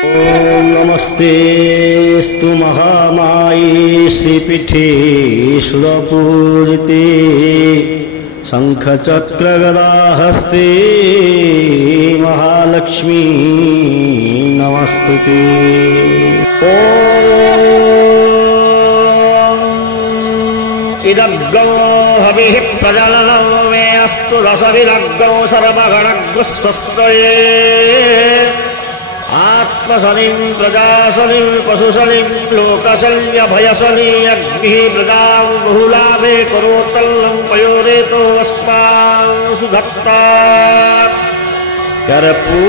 ओम नमस्तेस्तु महामाये श्रीपीठे सुरपूजिते शंखचक्रगदाहस्ते महालक्ष्मी नमस्तुते। ओम इदग्गो हविः प्रजननो मे अस्तु रसविदग्गो सर्वगणग्रस्वस्तये आत्मशनिं प्रजाशनिं पशुशनिं लोकशल्यभयशनि अग्निः प्रजां बहुलाभे करोत्तल्लं पयोरेतो अस्मान् सुधत्तात् कर्पूरपूरे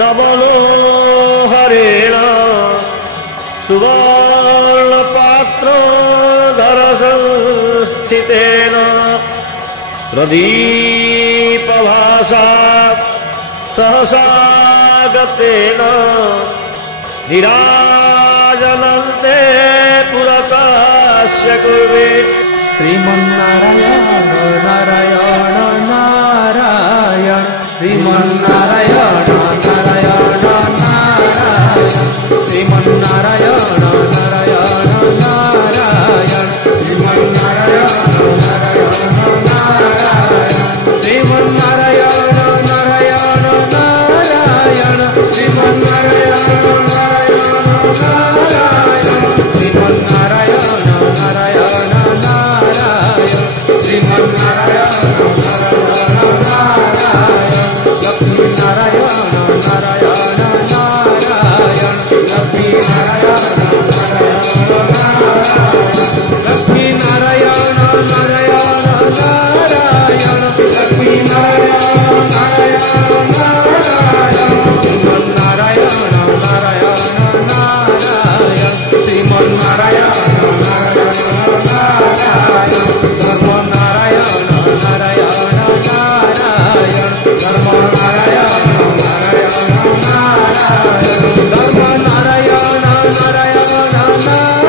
नवलोहरेण सुवर्णपात्रोदरसंस्थितेन प्रदीपभासा सहसागतेन निराजनन्ते पुरतस्य कुर्वे। श्रीमन्नारायण नारायण नारायण श्रीमन्नारायण नारायण नारायण श्रीमन्नारायण नारायण नारायण श्रीमन्नारायण नारायण नारायण श्रीमन्नारायण नारायण नारायण श्रीमन्नारायण नारायण नारायण श्रीमन्नारायण नारायण नारायण श्रीमन्नारायण नारायण नारायण लक्ष्मी नारायण लक्ष्मी नारायण नारायण नारायण लक्ष्मी नारायण नारायण श्रीमन्नारायण नारायण नारायण श्रीमन्नारायण नारायण धर्मनारायण नारायण नारायण धर्मनारायण नारायण धर्मनारायण नारायण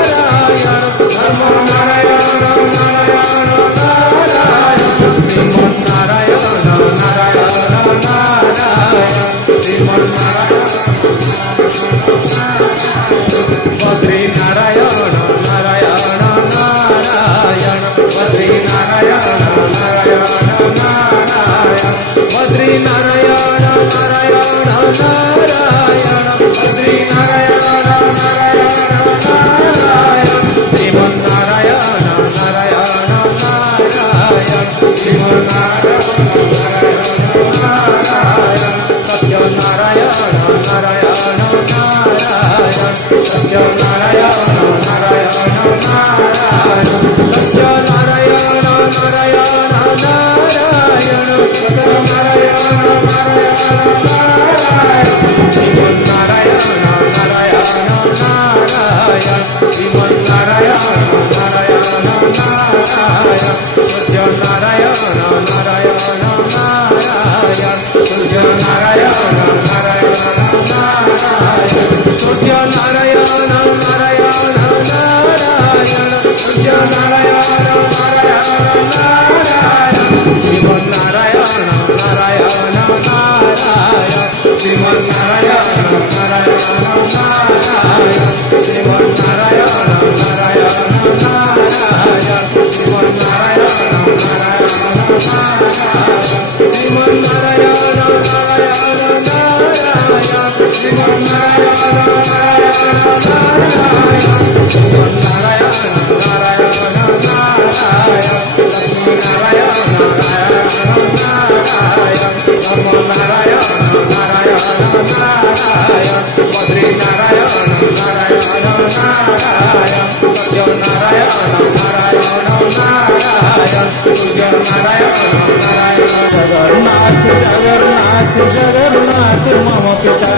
नारायण धर्मनारायण नारायण श्रीमन्नारायण नारायण नारायण श्रीमन्नारायण बद्री नारायण नारायण नारायण बद्री नारायण नारायण नारायण बद्री नारायण नारायण नारायण बद्री नारायण नारायण नारायण श्रीमन्नारायण नारायण नारायण श्रीमन्नारायण नारायण सत्यनारायण नारायण नारायण सत्यनारायण नारायण नारायण सत्यनारायण नारायण नारायण सत्यनारायण नारायण नारायण श्रीमन्नारायण नारायण नारायण श्रीमन्नारायण नारायण नारायण सत्यनारायण नारायण नारायण सूर्यनारायण नारायण नारायण सूर्यनारायण नारायण नारायण सूर्यनारायण नारायण नारायण श्रीमन्नारायण नारायण नारायण श्रीमन्नारायण नारायण नारायण श्रीमन्नारायण नारायण नारायण श्रीमन्नारायण नारायण श्रीमन्नारायण नारायण नारायण श्रीमन्नारायण नारायण नारायण श्रीमन्नारायण नारायण नारायण लक्ष्मीनारायण नारायण नारायण धर्मनारायण नारायण नारायण बद्रीनारायण नारायण नारायण सत्यनारायण नारायण नारायण सूर्यनारायण नारायण जगन्नाथ जगन्नाथ जगन्नाथ मम पिता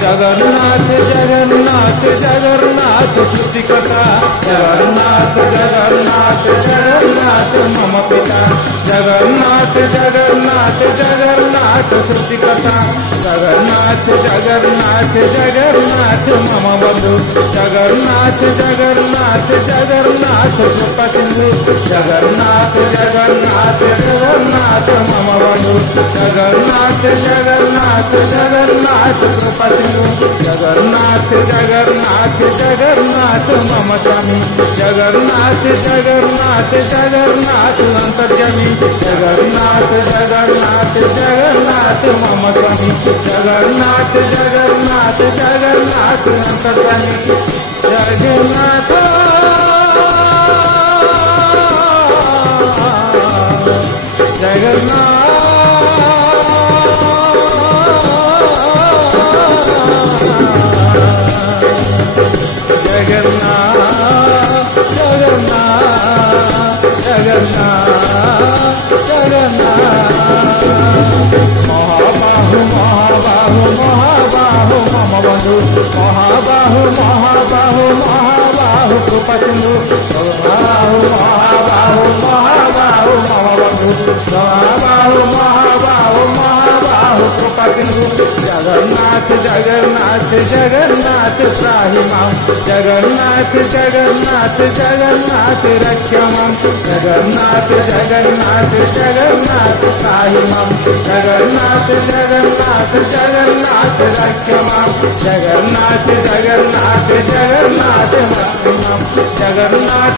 जगन्नाथ जगन्नाथ जगन्नाथ श्रुति कथा जगन्नाथ जगन्नाथ जगन्नाथ मम पिता जगन्नाथ जगन्नाथ जगन्नाथ श्रुति कथा जगन्नाथ जगन्नाथ जगन्नाथ मम बंधु जगन्नाथ जगन्नाथ जगन्नाथ कृपा सिंधु जगन्नाथ जगन्नाथ जगन्नाथ मम बंधु जगन्नाथ जगन्नाथ जगन्नाथ कृपा सिंधु जगन्नाथ जगन्नाथ जगन्नाथ मम स्वामी जगन्नाथ जगन्नाथ जगन्नाथ अंतर्यामी जगन्नाथ जगन्नाथ जगन्नाथ मम स्वामी जगन्नाथ जगन्नाथ जगन्नाथ अंतर्यामी जगन्नाथ महाबाहु महाबाहु महाबाहु मम बंधु महाबाहु महाबाहु महाबाहु कृपा सिंधु महाबाहु महाबाहु महाबाहु मम बंधु महाबाहु महाबाहु महाबाहु कृपा सिंधु जगन्नाथ जगन्नाथ जगन्नाथ त्राहि मां जगन्नाथ जगन्नाथ जगन्नाथ रक्ष मां जगन्नाथ जगन्नाथ जगन्नाथ त्राहि मां जगन्नाथ जगन्नाथ जगन्नाथ रक्ष मां जगन्नाथ जगन्नाथ जगन्नाथ मां जगन्नाथ